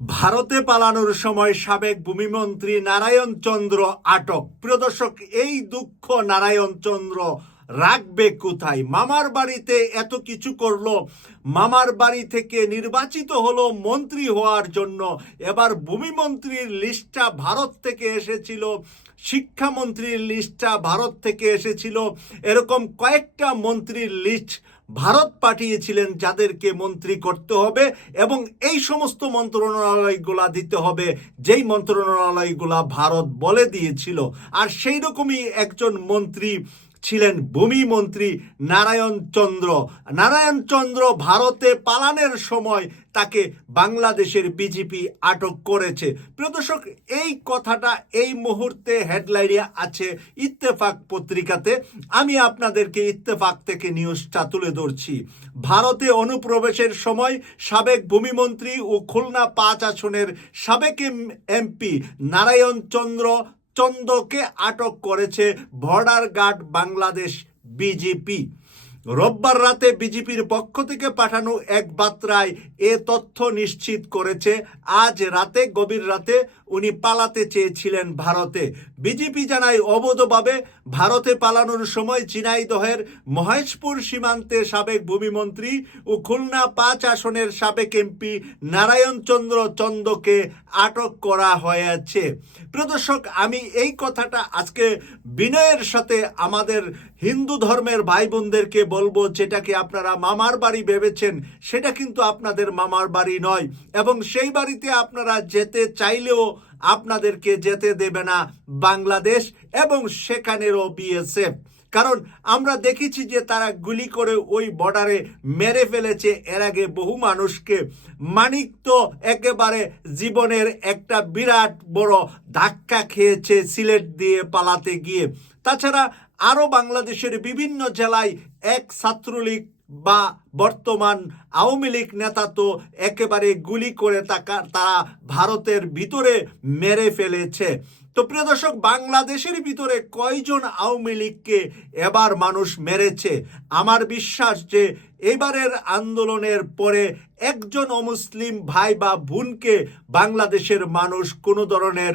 ভারতে পালানোর সময় সাবেক ভূমিমন্ত্রী নারায়ণ চন্দ্র আটক। প্রিয় দর্শক, এই দুঃখ নারায়ণ চন্দ্র রাখবে কোথায়? মামার বাড়িতে এত কিছু করল। মামার বাড়ি থেকে নির্বাচিত হলো মন্ত্রী হওয়ার জন্য। এবার ভূমিমন্ত্রীর লিস্টটা ভারত থেকে এসেছিল, শিক্ষামন্ত্রীর লিস্টটা ভারত থেকে এসেছিল। এরকম কয়েকটা মন্ত্রীর লিস্ট ভারত পাঠিয়েছিলেন যাদেরকে মন্ত্রী করতে হবে এবং এই সমস্ত মন্ত্রণালয়গুলা দিতে হবে, যেই মন্ত্রণালয়গুলা ভারত বলে দিয়েছিল। আর সেই রকমই একজন মন্ত্রী ছিলেন ভূমি মন্ত্রী নারায়ণ চন্দ্র। নারায়ণ চন্দ্র ভারতে পালানের সময় তাকে বাংলাদেশের বিজেপি আটক করেছে। প্রিয় দর্শক, এই কথাটা এই মুহূর্তে হেডলাইনে আছে ইত্তেফাক পত্রিকাতে। আমি আপনাদেরকে ইত্তেফাক থেকে নিউজটা তুলে ধরছি। ভারতে অনুপ্রবেশের সময় সাবেক ভূমিমন্ত্রী ও খুলনা পাঁচ আসনের সাবেক এমপি নারায়ণ চন্দ্র চন্দকে আটক করেছে বর্ডার গার্ড বাংলাদেশ বিজেপি। রোববার রাতে বিজেপির পক্ষ থেকে পাঠানো এক বার্তায় এ তথ্য নিশ্চিত করেছে, আজ রাতে, গভীর রাতে উনি পালাতে চেয়েছিলেন ভারতে। বিজেপি জানায়, অবৈধভাবে ভারতে পালানোর সময় চিনাইদহের মহেশপুর সীমান্তে সাবেক ভূমিমন্ত্রী ও খুলনা পাঁচ আসনের সাবেক এমপি নারায়ণ চন্দ্র চন্দকে আটক করা হয়েছে। প্রদর্শক, আমি এই কথাটা আজকে বিনয়ের সাথে আমাদের হিন্দু ধর্মের ভাই বোনদেরকে বলব, যেটাকে আপনারা মামার বাড়ি ভেবেছেন, সেটা কিন্তু আপনাদের মামার বাড়ি নয়। এবং সেই বাড়িতে আপনারা যেতে চাইলেও আপনাদেরকে যেতে দেবে না বাংলাদেশ এবং সেখানেরও বিএসএফ কারণ আমরা দেখেছি যে তারা গুলি করে ওই বর্ডারে মেরে ফেলেছে। এর আগে বহু মানুষকে। মানিক তো একেবারে জীবনের একটা বিরাট বড় ধাক্কা খেয়েছে সিলেট দিয়ে পালাতে গিয়ে। তাছাড়া আরও বাংলাদেশের বিভিন্ন জেলায় এক ছাত্রলীগ বা বর্তমান আওয়ামী লীগ নেতা তো একেবারে গুলি করে তারা ভারতের ভিতরে মেরে ফেলেছে। তো প্রিয় দর্শক, বাংলাদেশের ভিতরে কয়জন আওয়ামী লীগকে এবার মানুষ মেরেছে? আমার বিশ্বাস যে এবারের আন্দোলনের পরে একজন অমুসলিম ভাই বা বোনকে বাংলাদেশের মানুষ কোনো ধরনের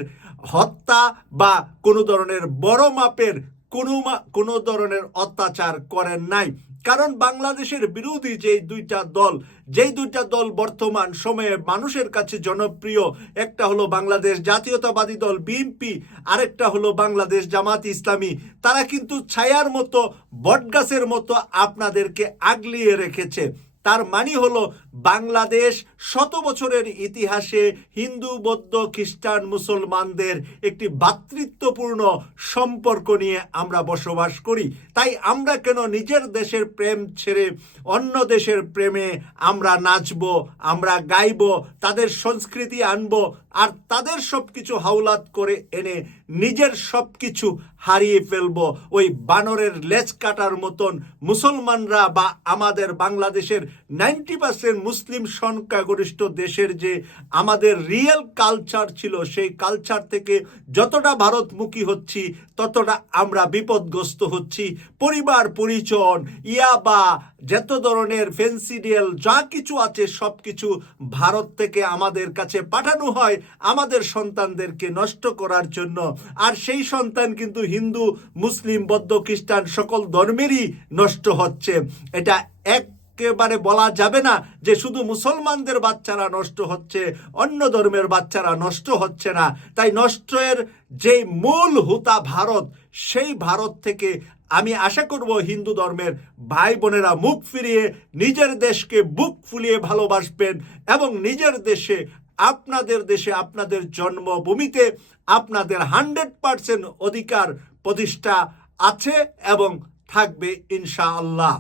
হত্যা বা কোনো ধরনের বড় মাপের কোনো কোনো ধরনের অত্যাচার করেন নাই। কারণ বাংলাদেশের বিরোধী যেই দুইটা দল যেই দুইটা দল বর্তমান সময়ে মানুষের কাছে জনপ্রিয়, একটা হলো বাংলাদেশ জাতীয়তাবাদী দল বিএনপি আরেকটা হলো বাংলাদেশ জামাত ইসলামী। তারা কিন্তু ছায়ার মতো, বটগাছের মতো আপনাদেরকে আগলিয়ে রেখেছে। তার মানে হলো বাংলাদেশ শত বছরের ইতিহাসে হিন্দু, বৌদ্ধ, খ্রিস্টান, মুসলমানদের একটি ভ্রাতৃত্বপূর্ণ সম্পর্ক নিয়ে আমরা বসবাস করি। তাই আমরা কেন নিজের দেশের প্রেম ছেড়ে অন্য দেশের প্রেমে আমরা নাচব, আমরা গাইব, তাদের সংস্কৃতি আনব, আর তাদের সব কিছু হাওলাত করে এনে নিজের সব কিছু হারিয়ে ফেলব? ওই বানরের লেজ কাটার মতন মুসলমানরা বা আমাদের বাংলাদেশের নাইনটি পার্সেন্ট মুসলিম সংখ্যাগরিষ্ঠ দেশের যে আমাদের রিয়েল কালচার ছিল, সেই কালচার থেকে যতটা ভারতমুখী হচ্ছি, ততটা আমরা বিপদগ্রস্ত হচ্ছি। পরিবার, পরিজন ইয়াবা যত ধরনের ফেন্সিডিয়াল যা কিছু আছে সব কিছু ভারত থেকে আমাদের কাছে পাঠানো হয় আমাদের সন্তানদেরকে নষ্ট করার জন্য। আর সেই সন্তান কিন্তু হিন্দু, মুসলিম, বৌদ্ধ, খ্রিস্টান সকল ধর্মেরই নষ্ট হচ্ছে। এটা এক একেবারে বলা যাবে না যে শুধু মুসলমানদের বাচ্চারা নষ্ট হচ্ছে, অন্য ধর্মের বাচ্চারা নষ্ট হচ্ছে না। তাই নষ্টের যে মূল হুতা ভারত, সেই ভারত থেকে আমি আশা করব হিন্দু ধর্মের ভাই বোনেরা মুখ ফিরিয়ে নিজের দেশকে বুক ফুলিয়ে ভালোবাসবেন এবং নিজের দেশে, আপনাদের দেশে আপনাদের জন্মভূমিতে আপনাদের হান্ড্রেড পার্সেন্ট অধিকার প্রতিষ্ঠা আছে এবং থাকবে ইনশাআল্লাহ।